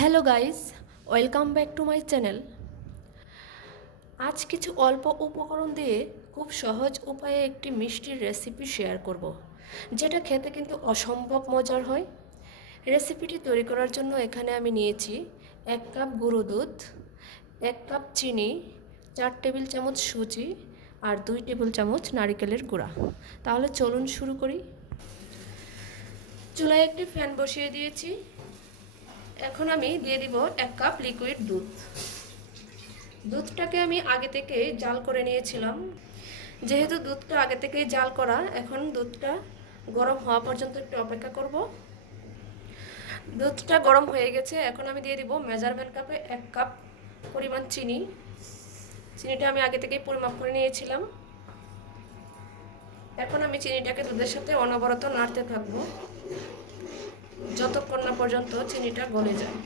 Hello guys, welcome back to my channel. আজ কিছু অল্প উপকরণ দিয়ে খুব সহজ উপায়ে একটি মিষ্টির রেসিপি শেয়ার করব, যেটা খেতে কিন্তু অসম্ভব মজার হয়। রেসিপিটি তৈরি করার জন্য এখানে আমি নিয়েছি এক কাপ গুঁড়ো দুধ, এক কাপ চিনি, চার টেবিল চামচ সুজি আর দুই টেবিল চামচ নারিকেলের গুঁড়া। তাহলে চলুন শুরু করি। চুলায় একটি ফ্যান বসিয়ে দিয়েছি। এখন আমি দিয়ে দিব এক কাপ লিকুইড দুধ। দুধটাকে আমি আগে থেকে জাল করে নিয়েছিলাম। যেহেতু দুধটা আগে থেকেই জাল করা, এখন দুধটা গরম হওয়া পর্যন্ত একটু অপেক্ষা করব। দুধটা গরম হয়ে গেছে, এখন আমি দিয়ে দিব মেজারমেন্ট কাপে এক কাপ পরিমাণ চিনি। চিনিটা আমি আগে থেকেই পরিমাপ করে নিয়েছিলাম। এখন আমি চিনিটাকে দুধের সাথে অনবরত নাড়তে থাকব। যতক্ষণ না পর্যন্ত চিনিটা গলে যায়।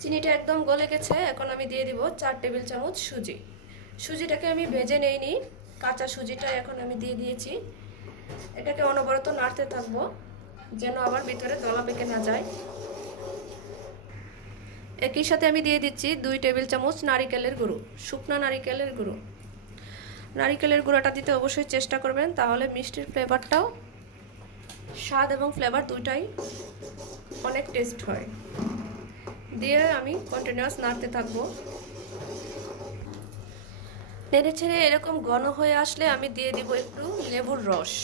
চিনিটা একদম গলে গেছে, এখন আমি দিয়ে দিব চার টেবিল চামচ সুজি। সুজিটাকে আমি ভেজে নেইনি, কাঁচা সুজিটা এখন আমি দিয়ে দিয়েছি। এটাকে অনবরত নাড়তে থাকব, যেন আবার ভিতরে দলা পেকে না যায়। একই সাথে আমি দিয়ে দিচ্ছি দুই টেবিল চামচ নারিকেলের গুঁড়ো, শুকনা নারিকেলের গুঁড়ো। নারিকেলের গুঁড়োটা দিতে অবশ্যই চেষ্টা করবেন, তাহলে মিষ্টির ফ্লেভারটাও স্বাদ এবং ফ্লেভার দুইটাই অনেক টেস্ট হয়। দিয়ে আমি কন্টিনিউয়াস নাড়তে থাকব। নেড়ে ছেড়ে এরকম ঘন হয়ে আসলে আমি দিয়ে দিব একটু লেবুর রস।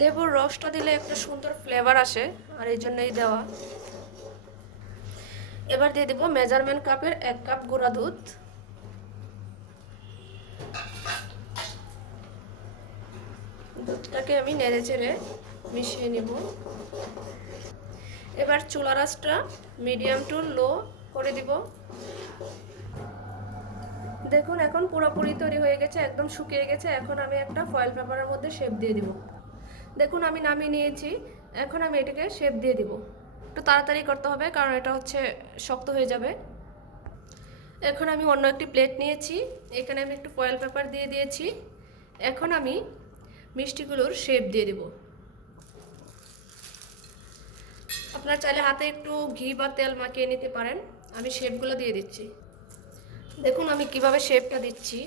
লেবুর রসটা দিলে একটা সুন্দর ফ্লেভার আসে, আর এই জন্যই দেওয়া। এবার দিয়ে দিব মেজারমেন্ট কাপের এক কাপ গুঁড়া দুধ। দুধটাকে আমি নেড়ে চেড়ে মিশিয়ে নিব। এবার চুলা রাসটা মিডিয়াম টু লো করে দিব। দেখুন, এখন পুরোপুরি তৈরি হয়ে গেছে, একদম শুকিয়ে গেছে। এখন আমি একটা ফয়েল পেপারের মধ্যে শেপ দিয়ে দিব। দেখুন, আমি নামিয়ে নিয়েছি। এখন আমি এটাকে শেপ দিয়ে দিব। একটু তাড়াতাড়ি করতে হবে, কারণ এটা হচ্ছে শক্ত হয়ে যাবে। এখন আমি অন্য একটি প্লেট নিয়েছি। এখানে আমি একটু ফয়েল পেপার দিয়ে দিয়েছি। এখন আমি মিষ্টিগুলোর শেপ দিয়ে দেব। আপনার চাইলে হাতে একটু ঘি বা তেল মাখিয়ে নিতে পারেন। আমি শেপগুলো দিয়ে দিচ্ছি। দেখুন আমি কীভাবে শেপটা দিচ্ছি।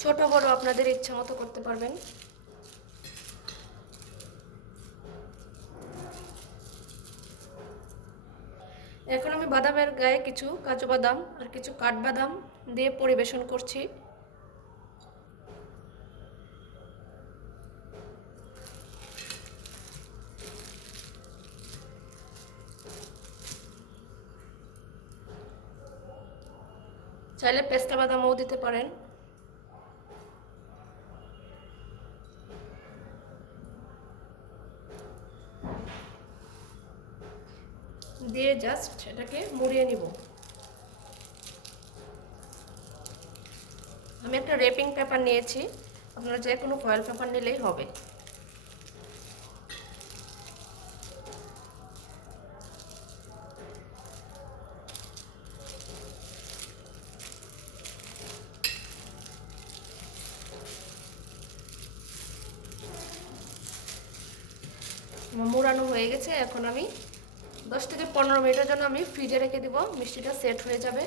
ছোট, বড় আপনাদের ইচ্ছা মতো করতে পারবেন। এখন আমি বাদামের গায়ে কিছু কাজু বাদাম আর কিছু কাঠবাদাম দিয়ে পরিবেশন করছি। চাইলে পেস্তা বাদামও দিতে পারেন। দিয়ে জাস্ট এটাকে মুড়িয়ে নিব। আমি একটা রেপিং পেপার নিয়েছি। আপনারা যে কোনো ফয়েল পেপার নিলেই হবে। মোড়ানো হয়ে গেছে। এখন আমি দশ থেকে পনেরো মিনিটের জন্য আমি ফ্রিজে রেখে দিব। মিষ্টিটা সেট হয়ে যাবে।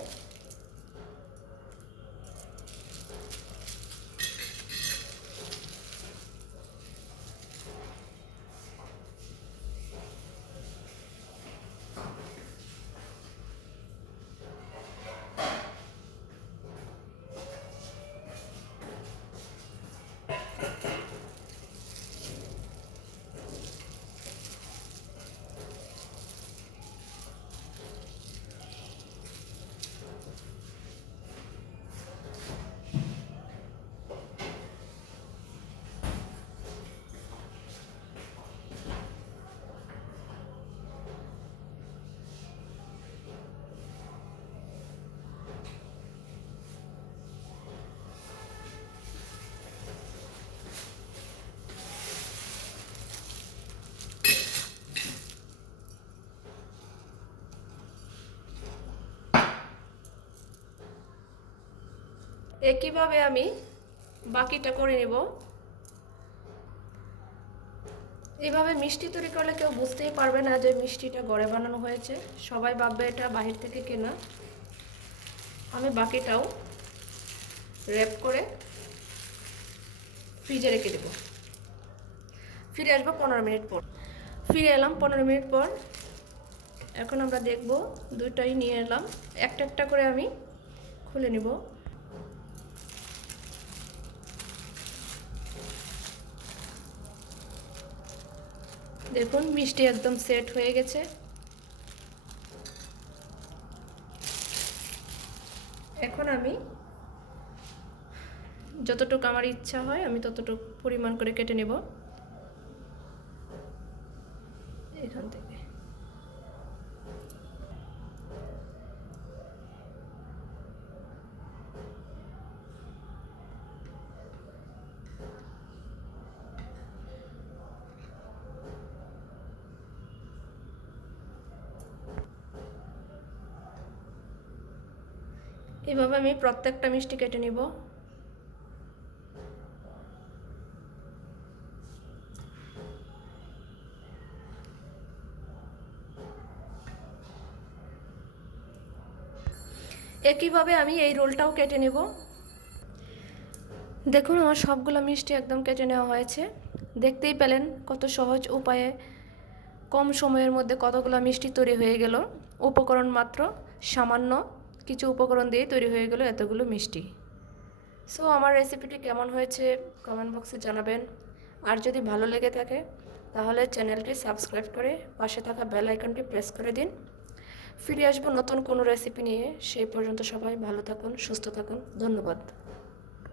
একইভাবে আমি বাকিটা করে নেব। এভাবে মিষ্টি তৈরি করলে কেউ বুঝতেই পারবে না যে মিষ্টিটা গড়ে বানানো হয়েছে। সবাই ভাববে এটা বাহির থেকে কেনা। আমি বাকিটাও র্যাপ করে ফ্রিজে রেখে দেবো। ফিরে আসব পনেরো মিনিট পর। ফিরে এলাম পনেরো মিনিট পর। এখন আমরা দেখব দুইটাই নিয়ে এলাম। একটা একটা করে আমি খুলে নিব। দেখুন, মিষ্টি একদম সেট হয়ে গেছে। এখন আমি যতটুকু আমার ইচ্ছা হয়, আমি ততটুকু পরিমাণ করে কেটে নেব। এখান থেকে। এভাবে আমি প্রত্যেকটা মিষ্টি কেটে নিব। একইভাবে আমি এই রোলটাও কেটে নেব। দেখুন, আমার সবগুলো মিষ্টি একদম কেটে নেওয়া হয়েছে। দেখতেই পেলেন কত সহজ উপায়ে কম সময়ের মধ্যে কতগুলো মিষ্টি তৈরি হয়ে গেল। উপকরণ মাত্র সামান্য। কিছু উপকরণ দিয়ে তৈরি হয়ে গেল এতগুলো মিষ্টি। সো আমার রেসিপিটি কেমন হয়েছে কমেন্ট বক্সে জানাবেন। আর যদি ভালো লেগে থাকে, তাহলে চ্যানেলটি সাবস্ক্রাইব করে পাশে থাকা বেল আইকনটি প্রেস করে দিন। ফিরে আসব নতুন কোনো রেসিপি নিয়ে। সেই পর্যন্ত সবাই ভালো থাকুন, সুস্থ থাকুন। ধন্যবাদ।